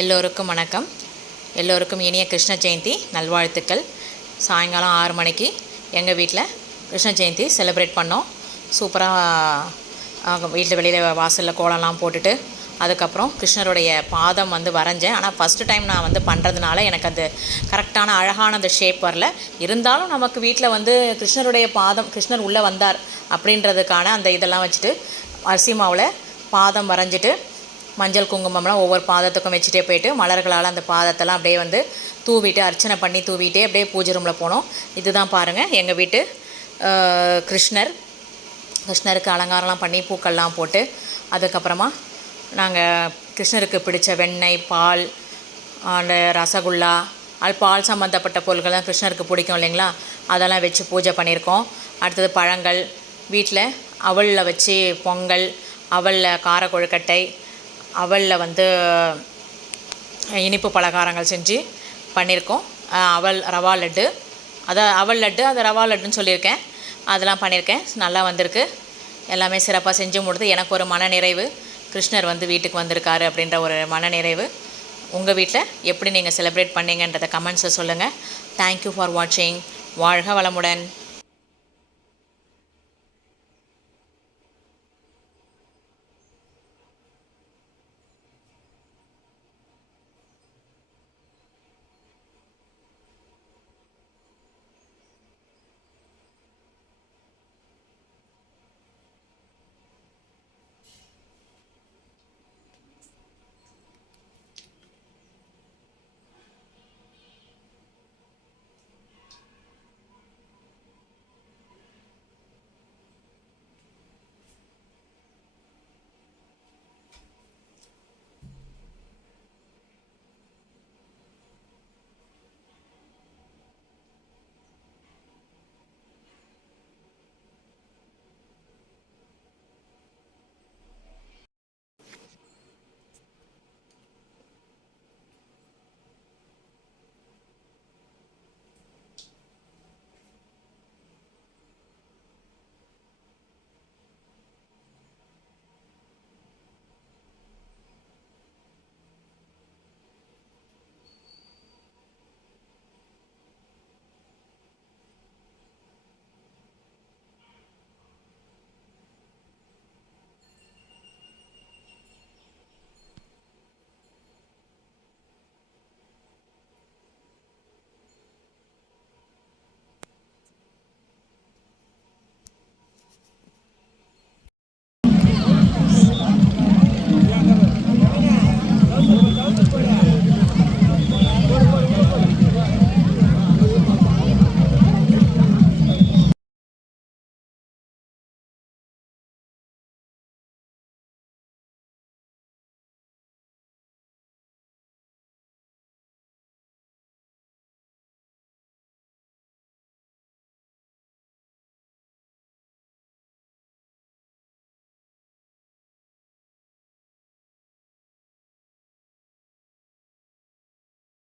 எல்லோருக்கும் வணக்கம். எல்லோருக்கும் இனிய கிருஷ்ண ஜெயந்தி நல்வாழ்த்துக்கள். சாயங்காலம் 6 மணிக்கு எங்கள் வீட்டில் கிருஷ்ண ஜெயந்தி செலிப்ரேட் பண்ணோம். சூப்பராக வீட்டில் வெளியில் வாசலில் கோலம்லாம் போட்டுட்டு அதுக்கப்புறம் கிருஷ்ணருடைய பாதம் வரைஞ்சேன். ஆனால் ஃபஸ்ட்டு டைம் நான் பண்ணுறதுனால எனக்கு அது கரெக்டான அழகான அந்த ஷேப் வரல. இருந்தாலும் நமக்கு வீட்டில் கிருஷ்ணருடைய பாதம், கிருஷ்ணர் உள்ளே வந்தார் அப்படின்றதுக்கான அந்த இதெல்லாம் வச்சுட்டு அரிசி மாவில் பாதம் வரைஞ்சிட்டு மஞ்சள் குங்குமம்லாம் ஒவ்வொரு பாதத்துக்கும் வச்சுட்டே போயிட்டு மலர்களால் அந்த பாதத்தெல்லாம் அப்படியே தூவிட்டு அர்ச்சனை பண்ணி தூவிட்டே அப்படியே பூஜை ரூமில் போனோம். இதுதான் பாருங்கள் எங்கள் வீட்டு கிருஷ்ணருக்கு அலங்காரம்லாம் பண்ணி பூக்கள்லாம் போட்டு அதுக்கப்புறமா நாங்கள் கிருஷ்ணருக்கு பிடிச்ச வெண்ணெய், பால், அந்த ரசகுல்லா, அது பால் சம்மந்தப்பட்ட பொருட்கள்லாம் கிருஷ்ணருக்கு பிடிக்கும் இல்லைங்களா, அதெல்லாம் வச்சு பூஜை பண்ணியிருக்கோம். அடுத்தது பழங்கள், வீட்டில் அவலில் வச்சு பொங்கல், அவலில் கார கொழுக்கட்டை, அவலில் இனிப்பு பலகாரங்கள் செஞ்சு பண்ணியிருக்கோம். அவல் ரவா லட்டு, அவல் லட்டு, அது ரவா லட்டுன்னு சொல்லியிருக்கேன். அதெல்லாம் பண்ணியிருக்கேன். நல்லா வந்திருக்கு. எல்லாமே சிறப்பாக செஞ்சு முடித்து எனக்கு ஒரு மனநிறைவு. கிருஷ்ணர் வீட்டுக்கு வந்திருக்காரு அப்படின்ற ஒரு மனநிறைவு. உங்கள் வீட்டில் எப்படி நீங்கள் செலிப்ரேட் பண்ணீங்கன்றதை கமெண்ட்ஸில் சொல்லுங்கள். தேங்க்யூ ஃபார் வாட்சிங். வாழ்க வளமுடன்.